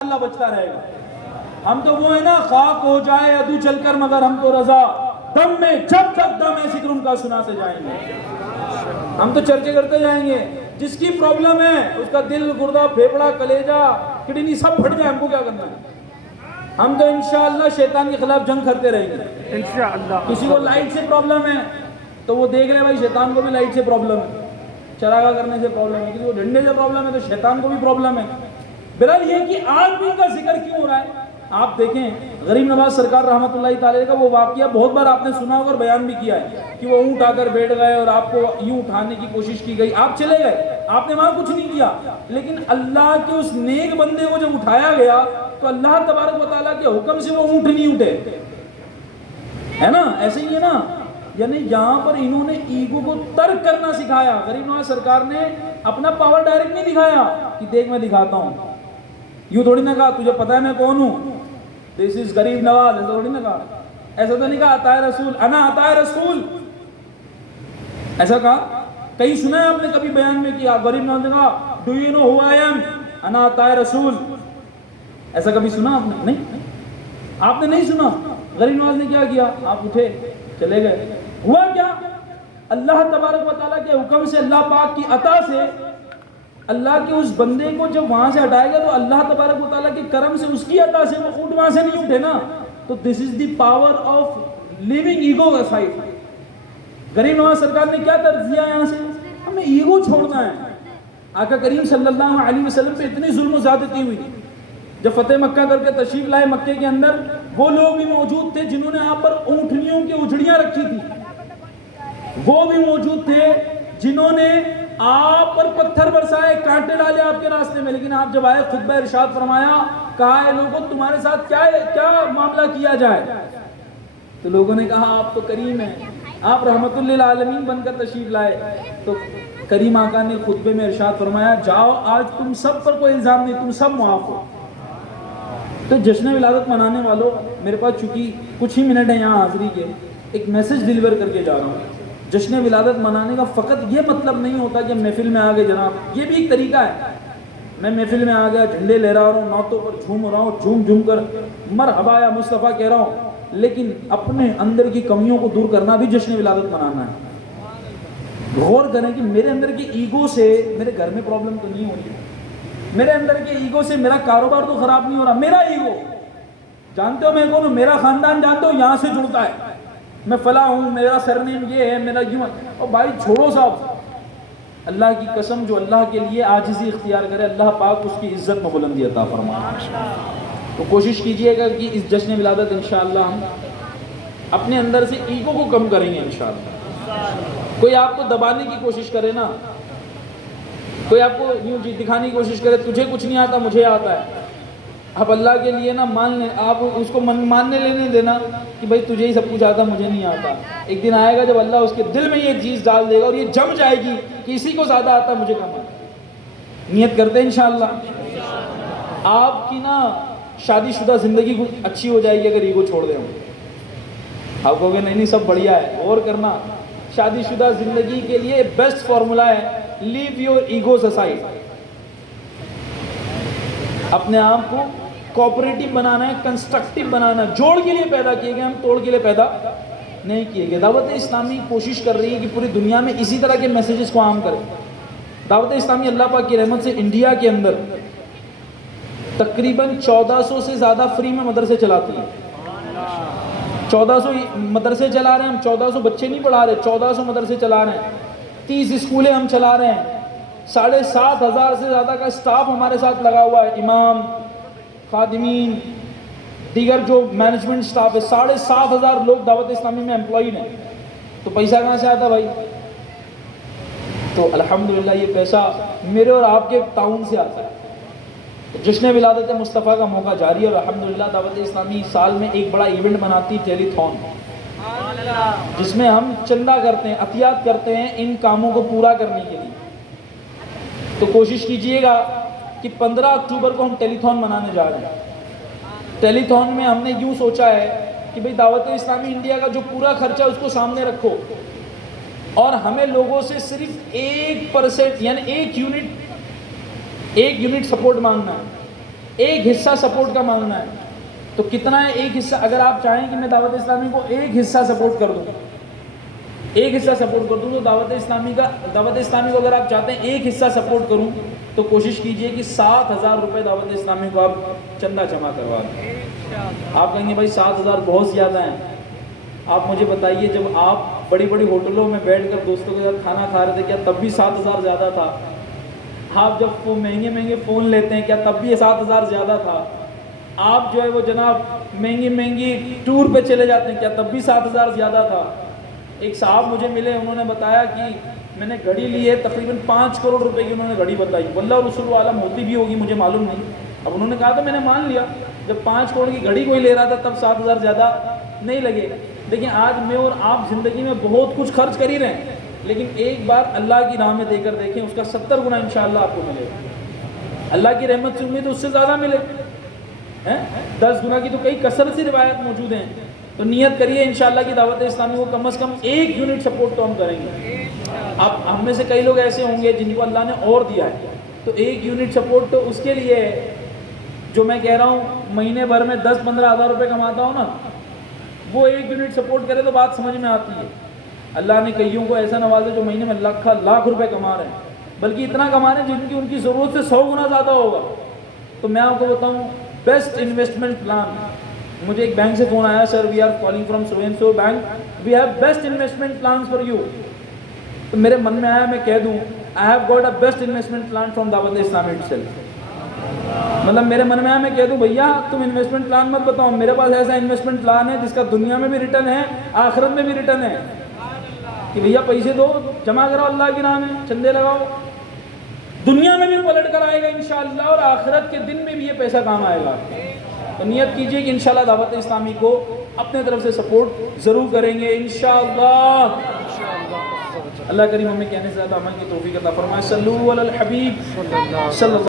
اللہ بچتا رہے گا۔ ہم تو وہ ہے نا، خاک ہو جائے عدو چل کر مگر ہم تو رضا، دم میں جب تک دم ہے ذکر ان کا سناتے جائیں گے۔ ہم تو چرچے کرتے جائیں گے، جس کی پرابلم ہے اس کا دل، گردہ، پھیپڑا، کلیجہ، کڈنی سب پھٹ جائے، ہم کو کیا کرنا ہے؟ ہم تو انشاءاللہ شیطان کے خلاف جنگ کرتے رہیں گے انشاءاللہ۔ کسی کو لائٹ سے پرابلم ہے تو وہ دیکھ لے بھائی شیطان کو بھی لائٹ سے پرابلم ہے، چراغا کرنے سے پرابلم ہے، کسی کو ڈنڈے سے پرابلم ہے تو شیطان کو بھی پرابلم ہے۔ بہرحال یہ کہ آج بھی ان کا ذکر کیوں ہو رہا ہے؟ آپ دیکھیں غریب نواز سرکار رحمۃ اللہ تعالی کا وہ واقعہ بہت بار آپ نے سنا ہوگا اور بیان بھی کیا ہے کہ وہ اونٹ آ کر بیٹھ گئے اور آپ کو یوں اٹھانے کی کوشش کی گئی، آپ چلے گئے، آپ نے وہاں کچھ نہیں کیا، لیکن اللہ کے اس نیک بندے کو جب اٹھایا گیا تو اللہ تبارک و تعالیٰ کے حکم سے وہ اونٹ نہیں اٹھے، ہے نا؟ ایسے ہی ہے نا، یعنی یہاں پر انہوں نے ایگو کو ترک کرنا سکھایا۔ غریب نواز سرکار نے اپنا پاور ڈائریکٹ نہیں دکھایا کہ دیکھ میں دکھاتا ہوں، یوں تھوڑی نہ کہا تجھے پتہ ہے میں کون ہوں، دس از غریب نواز، ایسا تھوڑی نہ کہا، ایسا تو نہیں کہا عطائے رسول، انا عطائے رسول، ایسا کہا؟ کہیں سنا ہے آپ نے کبھی بیان میں کیا غریب نواز نے کہا do you know who I am, انا عطائے رسول؟ ایسا کبھی سنا آپ نے؟ نہیں، آپ نے نہیں سنا۔ غریب نواز نے کیا کیا؟ آپ اٹھے چلے گئے، ہوا کیا؟ اللہ تبارک و تعالیٰ کے حکم سے، اللہ پاک کی عطا سے، اللہ کے اس بندے کو جب وہاں سے ہٹائے گا تو اللہ تبارک و تعالیٰ کے کرم سے، اس کی عطا سے وہ اونٹ وہاں سے نہیں اٹھے نا، تو this is the power of living ego aside. غریب نواز سرکار نے کیا طرز دیا یہاں سے؟ ہمیں ایگو چھوڑنا ہے۔ آقا کریم صلی اللہ علیہ وسلم پہ اتنی ظلم و زیادتی ہوئی، جب فتح مکہ کر کے تشریف لائے مکے کے اندر، وہ لوگ بھی موجود تھے جنہوں نے آپ پر اونٹنیوں کی اجڑیاں رکھی تھی، وہ بھی موجود تھے جنہوں نے آپ پر پتھر برسائے، کانٹے ڈالے آپ کے راستے میں، لیکن آپ جب آئے خطبہ ارشاد فرمایا، کہا اے لوگوں تمہارے ساتھ کیا معاملہ کیا جائے؟ تو لوگوں نے کہا آپ تو کریم ہیں، آپ رحمت للعالمین بن کر تشریف لائے۔ تو کریم آقا نے خطبے میں ارشاد فرمایا، جاؤ آج تم سب پر کوئی الزام نہیں، تم سب معاف ہو۔ تو جشن ولادت منانے والوں، میرے پاس چونکہ کچھ ہی منٹ ہیں یہاں حاضری کے، ایک میسج ڈیلیور کر کے جا رہا ہوں۔ جشن ولادت منانے کا فقط یہ مطلب نہیں ہوتا کہ محفل میں آگے جناب، یہ بھی ایک طریقہ ہے، میں محفل میں آ گیا، جھنڈے لے رہا ہوں، نوتوں پر جھوم رہا ہوں، جھوم جھوم کر مرحبا یا مصطفیٰ کہہ رہا ہوں، لیکن اپنے اندر کی کمیوں کو دور کرنا بھی جشن ولادت منانا ہے۔ غور کریں کہ میرے اندر کے ایگو سے میرے گھر میں پرابلم تو نہیں ہو رہی، میرے اندر کے ایگو سے میرا کاروبار تو خراب نہیں ہو رہا، میرا ایگو، جانتے ہو میں کون ہوں، میرا خاندان جانتے ہو یہاں سے جڑتا ہے، میں فلاں ہوں، میرا سرنیم یہ ہے، میرا یوں ہے، اور بھائی چھوڑو صاحب، اللہ کی قسم جو اللہ کے لیے عاجزی اختیار کرے اللہ پاک اس کی عزت میں بلندی عطا فرمائے۔ تو کوشش کیجئے گا کہ اس جشن ولادت انشاءاللہ ہم اپنے اندر سے ایگو کو کم کریں گے انشاءاللہ۔ کوئی آپ کو دبانے کی کوشش کرے نا، کوئی آپ کو یوں دکھانے کی کوشش کرے تجھے کچھ نہیں آتا مجھے آتا ہے، آپ اللہ کے لیے نا مان لیں، آپ اس کو ماننے لینے دینا کہ بھائی تجھے ہی سب کچھ آتا مجھے نہیں آتا۔ ایک دن آئے گا جب اللہ اس کے دل میں یہ چیز ڈال دے گا اور یہ جم جائے گی کہ اسی کو زیادہ آتا مجھے کم آتا۔ نیت کرتے ہیں انشاءاللہ آپ کی نا شادی شدہ زندگی اچھی ہو جائے گی اگر ایگو چھوڑ دیں ہم۔ آپ کہو گے نہیں سب بڑھیا ہے، غور کرنا، شادی شدہ زندگی کے لیے بیسٹ فارمولہ ہے لیو یور ایگوز اسائڈ۔ اپنے آپ کو کوآپریٹو بنانا ہے، کنسٹرکٹیو بنانا ہے، جوڑ کے لیے پیدا کیے گئے، ہم توڑ کے لیے پیدا نہیں کیے گئے۔ دعوت اسلامی کوشش کر رہی ہے کہ پوری دنیا میں اسی طرح کے میسیجز کو عام کرے۔ دعوت اسلامی اللہ پاک کی رحمت سے انڈیا کے اندر تقریباً 1400 سے زیادہ فری میں مدرسے چلاتی ہے۔ 1400 مدرسے چلا رہے ہیں ہم، 1400 بچے نہیں پڑھا رہے، 1400 مدرسے چلا رہے ہیں، 30 اسکولیں ہم چلا رہے ہیں، 7,500 سے زیادہ کا اسٹاف ہمارے ساتھ لگا ہوا ہے، امام، خادمین، دیگر جو مینجمنٹ اسٹاف ہے، 7,500 لوگ دعوت اسلامی میں امپلائیڈ ہیں۔ تو پیسہ کہاں سے آتا بھائی؟ تو الحمدللہ یہ پیسہ میرے اور آپ کے تعاون سے آتا ہے۔ جشن ولادت مصطفیٰ کا موقع جاری ہے اور الحمدللہ دعوت اسلامی سال میں ایک بڑا ایونٹ مناتی ٹیلی تھون، جس میں ہم چندہ کرتے ہیں، عطیات کرتے ہیں ان کاموں کو پورا کرنے کے لیے۔ تو کوشش کیجئے گا کہ 15 اکتوبر کو ہم ٹیلی تھون منانے جا رہے ہیں۔ ٹیلی تھون میں ہم نے یوں سوچا ہے کہ بھئی دعوت اسلامی انڈیا کا جو پورا خرچہ اس کو سامنے رکھو اور ہمیں لوگوں سے صرف 1% یعنی 1 یونٹ سپورٹ مانگنا ہے۔ ایک حصہ سپورٹ کا مانگنا ہے تو کتنا ہے ایک حصہ؟ اگر آپ چاہیں کہ میں دعوت اسلامی کو ایک حصہ سپورٹ کر دوں، ایک حصہ سپورٹ کر دوں، تو دعوت اسلامی کو اگر آپ چاہتے ہیں ایک حصہ سپورٹ کروں تو کوشش کیجئے کہ 7,000 روپے دعوت اسلامی کو آپ چندہ جمع کروا دیں۔ آپ کہیں گے بھائی 7,000 بہت زیادہ ہیں، آپ مجھے بتائیے جب آپ بڑی بڑی ہوٹلوں میں بیٹھ کر دوستوں کے ساتھ کھانا کھا رہے تھے کیا تب بھی 7,000 زیادہ تھا؟ آپ جب وہ مہنگے مہنگے فون لیتے ہیں کیا تب بھی 7,000 زیادہ تھا؟ آپ جو ہے وہ جناب مہنگی ٹور پہ چلے جاتے ہیں کیا تب بھی 7,000 زیادہ تھا؟ ایک صاحب مجھے ملے، انہوں نے بتایا کہ میں نے گھڑی لی ہے تقریباً 5 کروڑ روپے کی، انہوں نے گھڑی بتائی، واللہ رسول عالم ہوتی بھی ہوگی مجھے معلوم نہیں، اب انہوں نے کہا تو میں نے مان لیا، جب 5 کروڑ کی گھڑی کوئی لے رہا تھا تب 7,000 زیادہ نہیں لگے۔ لیکن آج میں اور آپ زندگی میں بہت کچھ خرچ کر ہی رہے ہیں، لیکن ایک بار اللہ کی راہ میں دے کر دیکھیں، اس کا 70 گنا انشاءاللہ آپ کو ملے گا۔ اللہ کی رحمت سے امید اس سے زیادہ ملے، 10 گنا کی تو کئی کثرت سی روایت موجود ہیں۔ تو نیت کریے انشاءاللہ کی دعوت اسلامی کو کم از کم 1 یونٹ سپورٹ تو ہم کریں گے۔ اب ہم میں سے کئی لوگ ایسے ہوں گے جن کو اللہ نے اور دیا ہے، تو 1 یونٹ سپورٹ تو اس کے لیے ہے جو میں کہہ رہا ہوں مہینے بھر میں 10-15 ہزار روپے کماتا ہوں نا، وہ 1 یونٹ سپورٹ کرے تو بات سمجھ میں آتی ہے۔ اللہ نے کئیوں کو ایسا نوازا جو مہینے میں لاکھ روپے کما رہے ہیں، بلکہ اتنا کما رہے ہیں جن کی ان کی ضرورت سے 100 گنا زیادہ ہوگا۔ تو میں آپ کو بتاؤں بیسٹ انویسٹمنٹ پلان، مجھے ایک بینک سے فون آیا، sir we are calling from so and so bank, we have best investment plans for you. تو میرے من میں آیا میں کہہ دوں I have got a best investment plan from Dawat Islami itself. مطلب میرے من میں آیا میں کہہ دوں بھیا تم انویسٹمنٹ پلان مت بتاؤ، میرے پاس ایسا انویسٹمنٹ پلان ہے جس کا دنیا میں بھی ریٹرن ہے، آخرت میں بھی ریٹرن ہے، کہ بھیا پیسے دو، جمع کرو اللہ کی راہ میں، چندے لگاؤ، دنیا میں بھی پلٹ کر آئے گا انشاءاللہ، اور آخرت کے دن میں بھی یہ پیسہ کام آئے گا۔ تو نیت کیجئے کہ انشاءاللہ دعوت اسلامی کو اپنے طرف سے سپورٹ ضرور کریں گے انشاءاللہ۔ اللہ کریم ہمیں کہنے سے زیادہ عمل کی توفیق عطا فرمائے۔ صلو علی الحبیب صلی اللہ